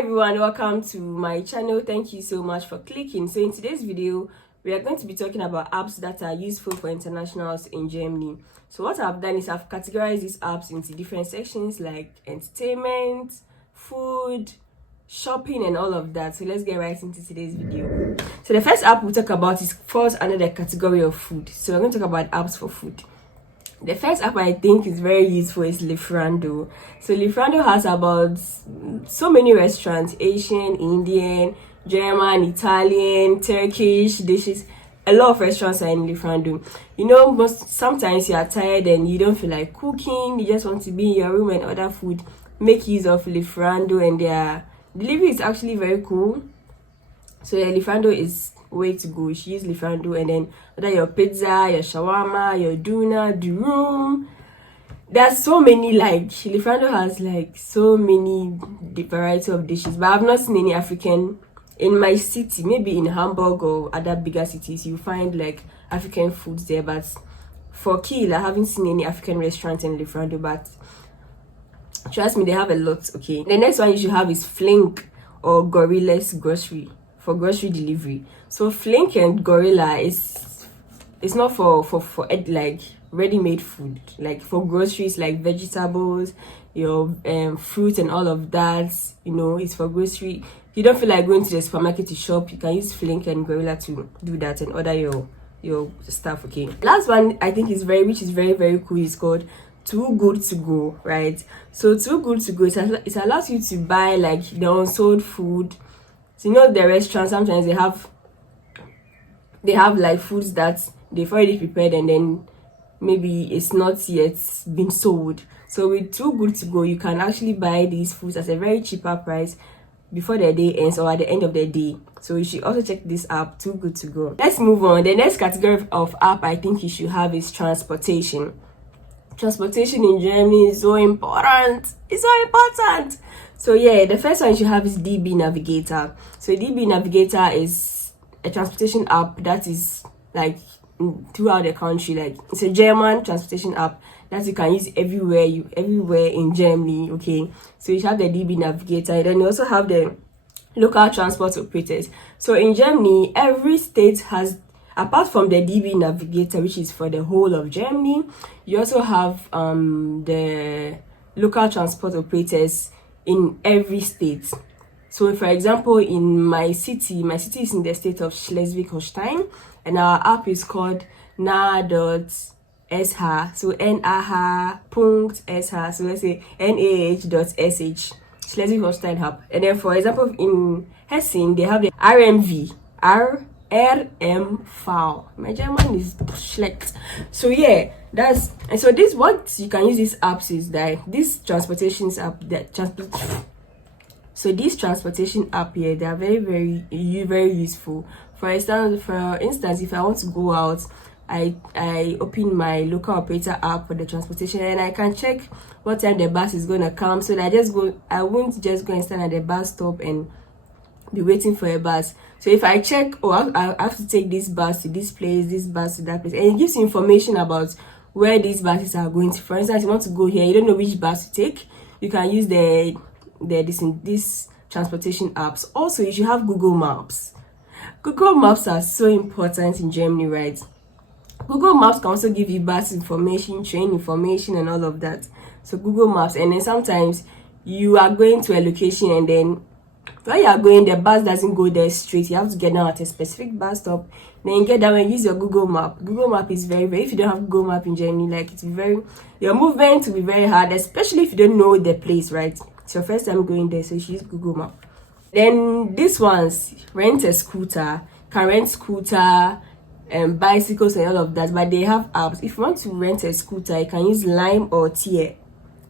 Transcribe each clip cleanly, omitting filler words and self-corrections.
everyone, welcome to my channel. Thank you so much for clicking. So in today's video we are going to be talking about apps that are useful for internationals in Germany. So what I've done is I've categorized these apps into different sections like entertainment, food, shopping and all of that. So let's get right into today's video. So the first app we'll talk about falls under the category of food. So we're going to talk about apps for food. The first app I think is very useful is Liferando. So Liferando has about so many restaurants: Asian, Indian, German, Italian, Turkish dishes. A lot of restaurants are in Liferando. You know, sometimes you are tired and you don't feel like cooking, you just want to be in your room and order food. Make use of Liferando, and their delivery is actually very cool. So yeah, Liferando is way to go. You should use Liferando and then order your pizza, your shawarma, your doner, durum. There's so many, like Liferando has like so many variety of dishes, but I've not seen any African in my city. Maybe in Hamburg or other bigger cities you find like African foods there, but for Kiel I haven't seen any African restaurant in Liferando, but trust me, they have a lot. Okay, the next one you should have is Flink or Gorilla's grocery for grocery delivery. So Flink and Gorilla is not for like ready-made food, like for groceries like vegetables, your fruit and all of that. You know, it's for grocery. If you don't feel like going to the supermarket to shop, you can use Flink and Gorilla to do that and order your stuff. Okay, last one I think is very cool is called Too Good to Go, right? So Too Good to Go, it allows you to buy like the unsold food. So you know the restaurants sometimes they have like foods that they've already prepared and then maybe it's not yet been sold. So with Too Good to Go, you can actually buy these foods at a very cheaper price before the day ends or at the end of the day. So you should also check this app, Too Good to Go. Let's move on. The next category of app I think you should have is transportation. Transportation in Germany is so important. It's so important. So yeah, the first one you should have is DB Navigator. So DB Navigator is a transportation app that is like throughout the country. Like it's a German transportation app that you can use everywhere in Germany. Okay, so you have the DB Navigator, and then you also have the local transport operators. So in Germany, every state has, apart from the DB Navigator, which is for the whole of Germany, you also have the local transport operators in every state. So for example, in my city is in the state of Schleswig-Holstein, and our app is called nah.sh. So nah.sh. So let's say nah.sh, Schleswig-Holstein hub. And then for example, in Hessen they have the RMV. My German is schlecht. So yeah, so this, what you can use these apps is that this transportation app so this transportation app here, they are very useful. For instance, if I want to go out, I open my local operator app for the transportation and I can check what time the bus is going to come, so that I won't just go and stand at the bus stop and be waiting for a bus. So if I check, I have to take this bus to this place, this bus to that place, and it gives you information about where these buses are going to. For instance, you want to go here, you don't know which bus to take, you can use this transportation apps. Also, you should have Google Maps. Google Maps are so important in Germany, right? Google Maps can also give you bus information, train information and all of that. So Google Maps, and then sometimes you are going to a location and then when you are going, the bus doesn't go there straight. You have to get down at a specific bus stop. Then you get down and use your Google Map. Google Map is very if you don't have Google Map in Germany, like your movement will be very hard, especially if you don't know the place, right? It's your first time going there, so you should use Google Map. Then this one's rent a scooter, can rent scooter and bicycles and all of that, but they have apps. If you want to rent a scooter, you can use Lime or Tier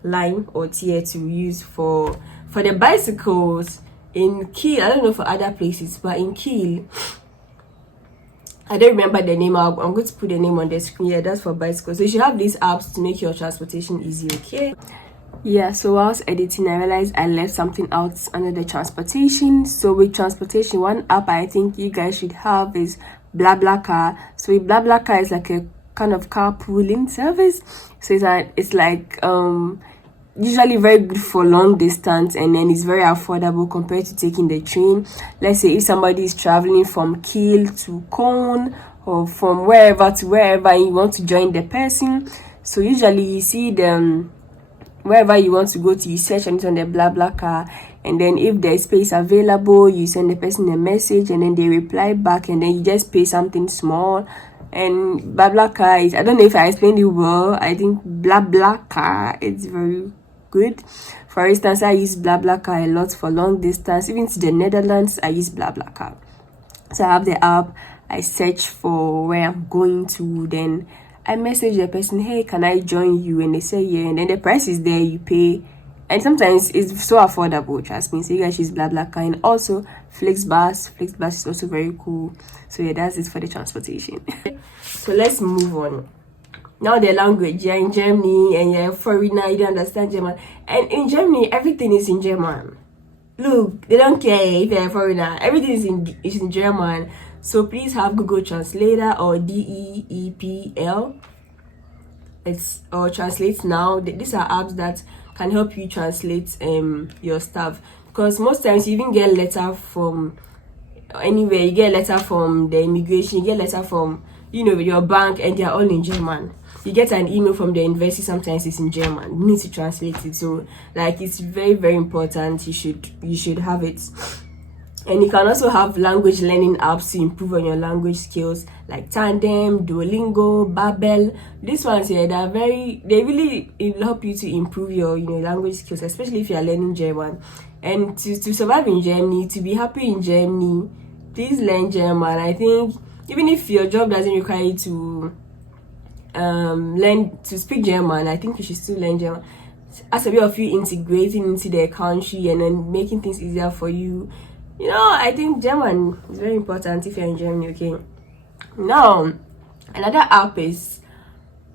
to use for the bicycles. In Kiel, I don't know for other places, but in Kiel, I don't remember the name. I'm going to put the name on the screen. Yeah, that's for bicycles. So you should have these apps to make your transportation easy. Okay. Yeah, so while I was editing, I realized I left something out under the transportation. So with transportation, one app I think you guys should have is BlaBlaCar. So with BlaBlaCar is like a kind of carpooling service. So it's like usually very good for long distance, and then it's very affordable compared to taking the train. Let's say if somebody is traveling from Kiel to Cone, or from wherever to wherever, and you want to join the person, so usually you see them wherever you want to go to, you search on it on the BlaBlaCar, and then if there's space available, you send the person a message, and then they reply back, and then you just pay something small. And BlaBlaCar is, I don't know if I explained it well, I think BlaBlaCar, it's very good. For instance, I use BlaBlaCar a lot for long distance. Even to the Netherlands, I use BlaBlaCar. So I have the app, I search for where I'm going to, then I message the person, hey, can I join you? And they say yeah, and then the price is there, you pay. And sometimes it's so affordable, trust me. So you guys use BlaBlaCar. And also FlixBus is also very cool. So yeah, that's it for the transportation. So let's move on. Now the language, you're in Germany and you're a foreigner, you don't understand German. And in Germany, everything is in German. Look, they don't care if you're a foreigner. Everything is in German. So please have Google Translator or DEEPL. Or Translate Now. These are apps that can help you translate your stuff. Because most times you even get a letter from anywhere. You get a letter from the immigration, you get a letter from your bank, and they're all in German. You get an email from the university, sometimes it's in German. You need to translate it. So like, it's very, very important. You should have it. And you can also have language learning apps to improve on your language skills, like Tandem, Duolingo, Babel. These ones here, they really will help you to improve your language skills, especially if you are learning German. And to survive in Germany, to be happy in Germany, please learn German. I think even if your job doesn't require you to learn to speak German, I think you should still learn German as a way of you integrating into their country and then making things easier for you. I think German is very important if you're in Germany. Okay, now another app is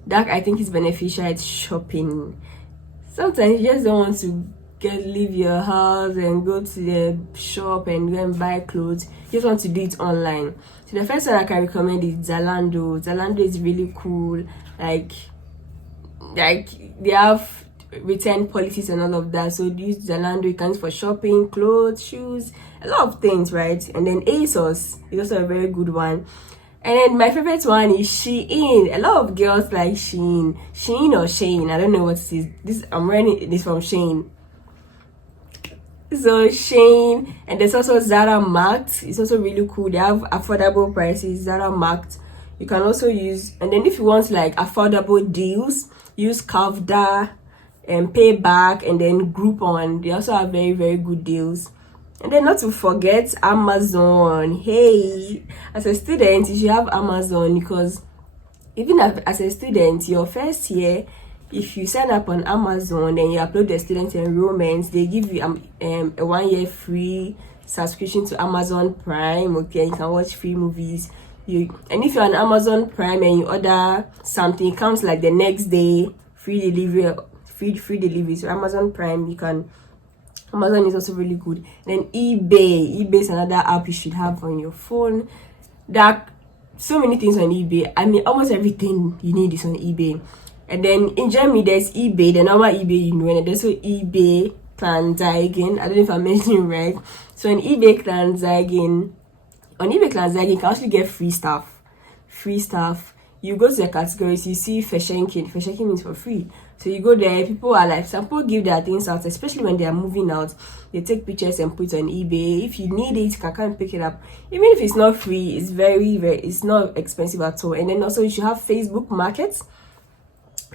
that I think is beneficial. It's shopping. Sometimes you just don't want to leave your house and go to the shop and go and buy clothes. You just want to do it online. So the first one I can recommend is Zalando. Zalando is really cool. Like they have return policies and all of that. So use Zalando. You can use for shopping, clothes, shoes, a lot of things, right? And then ASOS is also a very good one. And then my favorite one is Shein. A lot of girls like Shein. Shein or Shein, I don't know what it is. This I'm wearing this from Shein. So Shein, and there's also Zara Marked. It's also really cool. They have affordable prices. Zara Marked. You can also use, and then if you want like affordable deals, use Kavda and Payback, and then Groupon. They also have very, very good deals. And then not to forget Amazon. Hey, as a student, you should have Amazon, because even as a student, your first year, if you sign up on Amazon and you upload the student enrollment, they give you a 1 year free subscription to Amazon Prime. Okay, you can watch free movies. And if you're on Amazon Prime and you order something, it comes like the next day, free delivery. So Amazon Prime, Amazon is also really good. And then eBay is another app you should have on your phone. There are so many things on eBay. I mean, almost everything you need is on eBay. And then in Germany, there's eBay, the normal eBay, and there's also eBay Kleinanzeigen. I don't know if I'm mentioning right. So on eBay Kleinanzeigen, you can actually get free stuff. You go to the categories, you see Verschenken. Verschenken means for free. So you go there, people are like, some people give their things out, especially when they are moving out. They take pictures and put it on eBay. If you need it, you can come and pick it up. Even if it's not free, it's it's not expensive at all. And then also you should have Facebook Markets.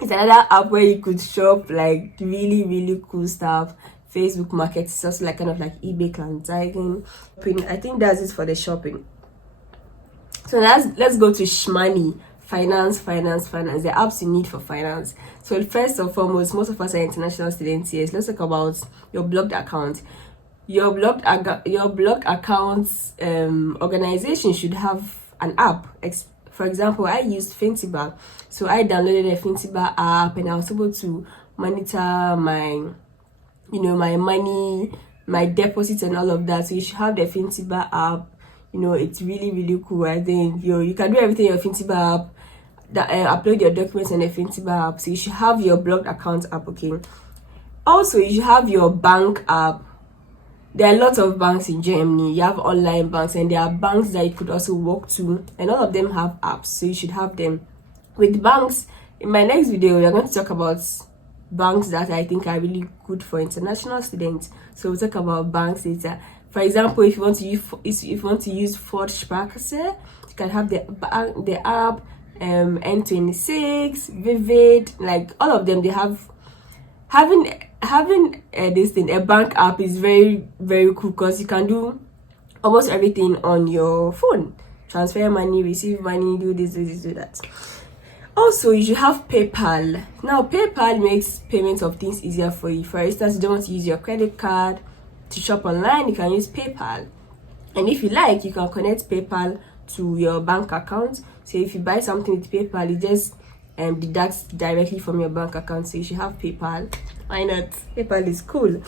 It's another app where you could shop like really, really cool stuff. Facebook Market is also like kind of like eBay Kleinanzeigen. I think that's it for the shopping. So let's go to Shmoney. Finance. The apps you need for finance. So first and foremost, most of us are international students here. So let's talk about your blocked account. Your blocked accounts organization should have an app. For example, I used Fintiba. So I downloaded a Fintiba app and I was able to monitor my my money, my deposits and all of that. So you should have the Fintiba app. It's really, really cool. I think you can do everything in your Fintiba app. Upload your documents on the Fintiba app. So you should have your blocked account app, okay? Also, you should have your bank app. There are lots of banks in Germany. You have online banks, and there are banks that you could also walk to, and all of them have apps, so you should have them. With banks, in my next video we are going to talk about banks that I think are really good for international students. So we'll talk about banks later. For example, if you want to use Ford Sparkasse, you can have the app, N26, Vivid, like all of them. They have having this thing, a bank app, is very very cool because you can do almost everything on your phone. Transfer money, receive money, do this, do that. Also, you should have PayPal. Now, PayPal makes payments of things easier for you. For instance, you don't want to use your credit card to shop online, you can use PayPal. And if you like, you can connect PayPal to your bank account. So if you buy something with PayPal, it just deducts directly from your bank account. So you should have PayPal. Why not? PayPal is cool.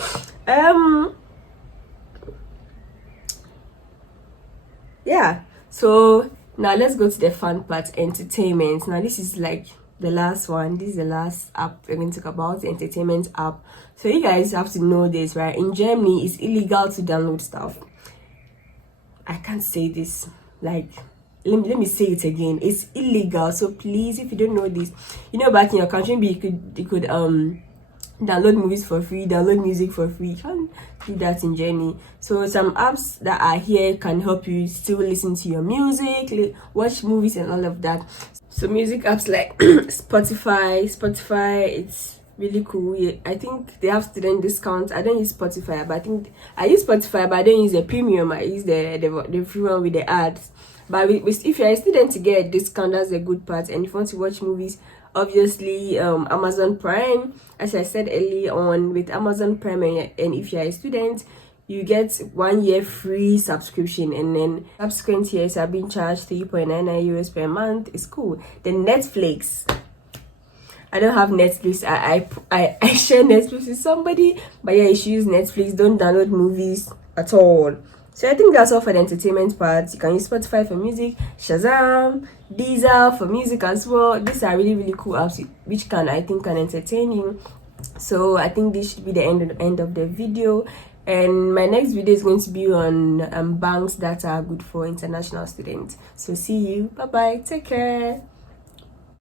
Yeah, so now let's go to the fun part, entertainment. Now this is like the last one. This is the last app we're going to talk about, the entertainment app. So you guys have to know this, right? In Germany, it's illegal to download stuff. I can't say this, like, let me say it again. It's illegal. So please, if you don't know this, you know, back in your country, you could download movies for free, download music for free. You can't do that in Germany. So some apps that are here can help you still listen to your music, watch movies and all of that. So music apps like Spotify, it's really cool. I think they have student discounts. I don't use Spotify, but I use Spotify, but I don't use the premium. I use the free one with the ads. But if you're a student, to get a discount, that's a good part. And if you want to watch movies, obviously Amazon Prime, as I said earlier on, with Amazon Prime, and if you're a student, you get 1 year free subscription, and then subsequent years are being charged 3.99 euros per month. It's cool. Then Netflix, I don't have Netflix. I share Netflix with somebody, but yeah, you should use Netflix. Don't download movies at all. So I think that's all for the entertainment part. You can use Spotify for music, Shazam, Deezer for music as well. These are really really cool apps which I think can entertain you. So I think this should be the end of the video, and my next video is going to be on banks that are good for international students. So see you, bye bye, take care.